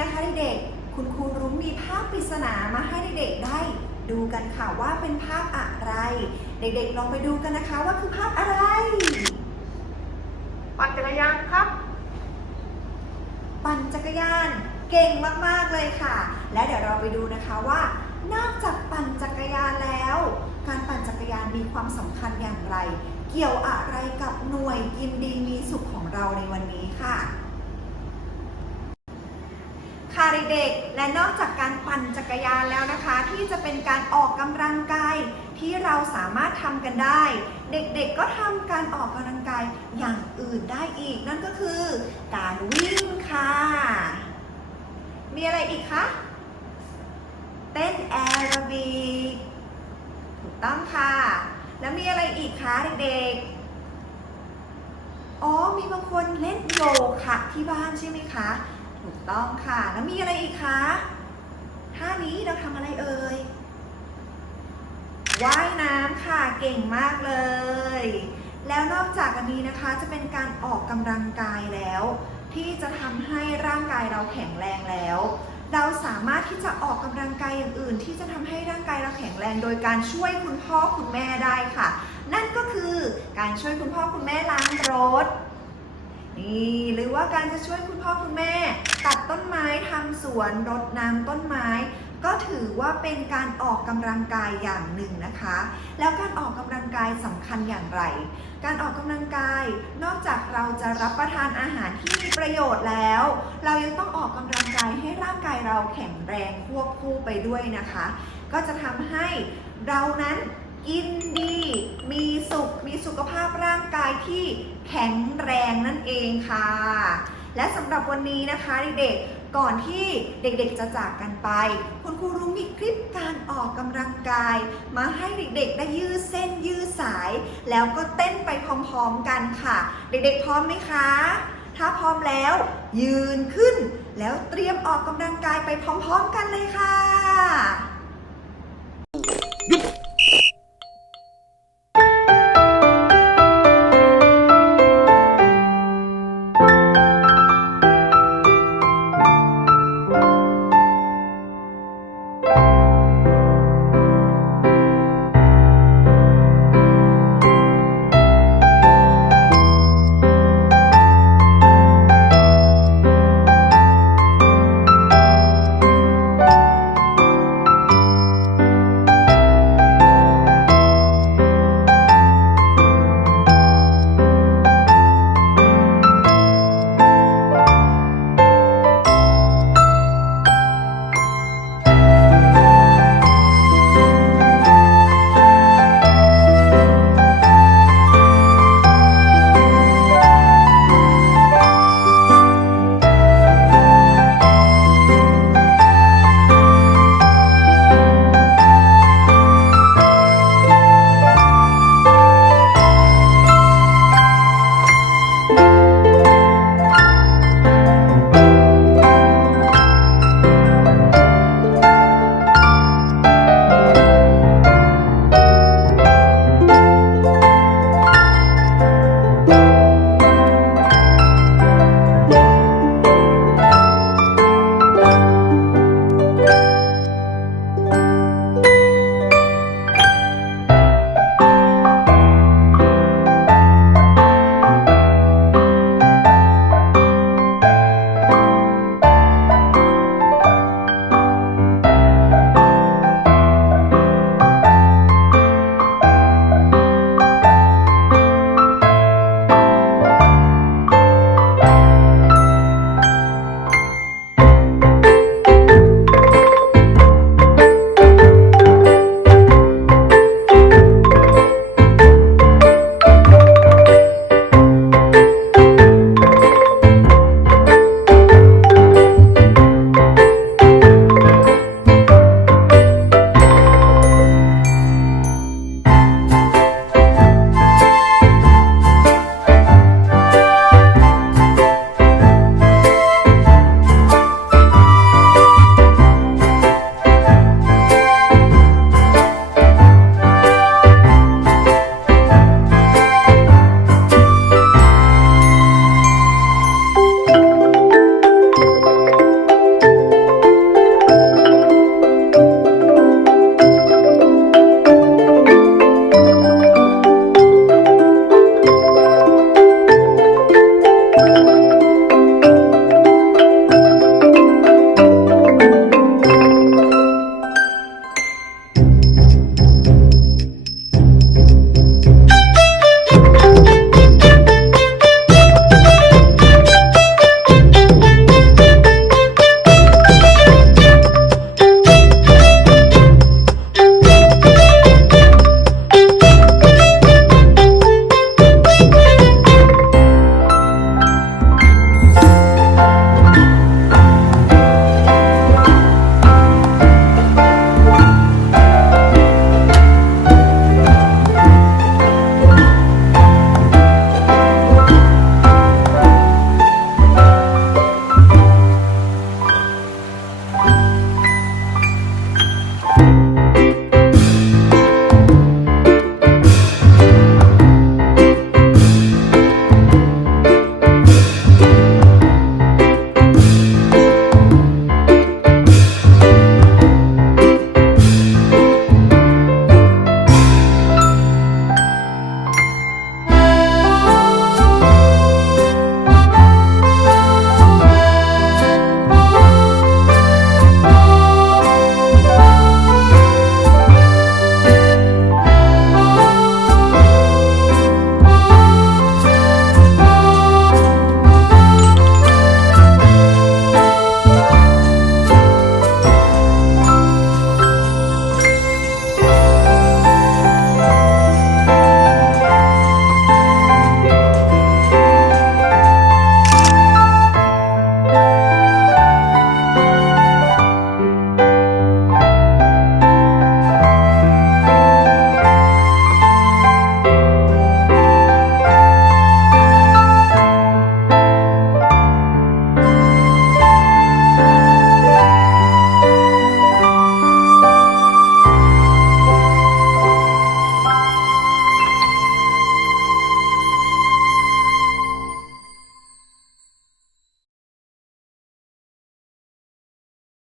นะคะเด็กๆคุณครูรุ้งมีภาพปริศนามาให้เด็กๆได้ ดูกันค่ะว่าเป็นภาพอะไร เด็กๆลองไปดูกันนะคะว่าคือภาพอะไรปั่นจักรยานครับ ปั่นจักรยานเก่งมากๆเลยค่ะ และเดี๋ยวเราไปดูนะคะว่า นอกจากปั่นจักรยานแล้ว การปั่นจักรยานมีความสำคัญอย่างไร เกี่ยวอะไรกับหน่วยกินดีมีสุขของเราในวันนี้ค่ะ ค่ะเด็กๆ และนอกจากการปั่นจักรยานแล้วนะคะ ที่จะเป็นการออกกำลังกายที่เราสามารถทำกันได้ เด็กๆก็ทำการออกกำลังกายอย่างอื่นได้อีก นั่นก็คือการวิ่งค่ะ มีอะไรอีกคะเต้นแอโรบิกถูกต้องค่ะ แล้วมีอะไรอีกคะเด็กๆ อ๋อมีบางคนเล่นโยคะที่บ้านใช่ไหมคะ ถูกต้องค่ะ แล้วมีอะไรอีกคะท่านี้เราทำอะไรเอ่ย ว่ายน้ำค่ะ เก่งมากเลย แล้วนอกจากอันนี้นะคะจะเป็นการออกกำลังกายแล้ว ที่จะทำให้ร่างกายเราแข็งแรงแล้ว เราสามารถที่จะออกกำลังกายอย่างอื่น ที่จะทำให้ร่างกายเราแข็งแรง โดยการช่วยคุณพ่อคุณแม่ได้ค่ะ นั่นก็คือการช่วยคุณพ่อคุณแม่ล้างรถ นี่หรือว่าการจะช่วยคุณพ่อคุณแม่ ตัดต้นไม้ทำสวนรดน้ำต้นไม้ ก็ถือว่าเป็นการออกกำลังกายอย่างหนึ่งนะคะ แล้วการออกกำลังกายสำคัญอย่างไร การออกกำลังกายนอกจากเราจะรับประทานอาหารที่มีประโยชน์แล้ว เรายังต้องออกกำลังกายให้ร่างกายเราแข็งแรงควบคู่ไปด้วยนะคะ ก็จะทำให้เรานั้น กินดี มีสุข มีสุขภาพร่างกายที่แข็งแรงนั่นเองค่ะ และสำหรับวันนี้นะคะเด็กๆ ก่อนที่เด็กๆจะจากกันไป คุณครูรุ้งมีคลิปการออกกำลังกาย มาให้เด็กๆ ได้ยืดเส้นยืดสาย แล้วก็เต้นไปพร้อมๆกันค่ะ เด็กๆ พร้อมไหมคะ ถ้าพร้อมแล้ว ยืนขึ้น แล้วเตรียมออกกำลังกายไปพร้อมๆกันเลยค่ะ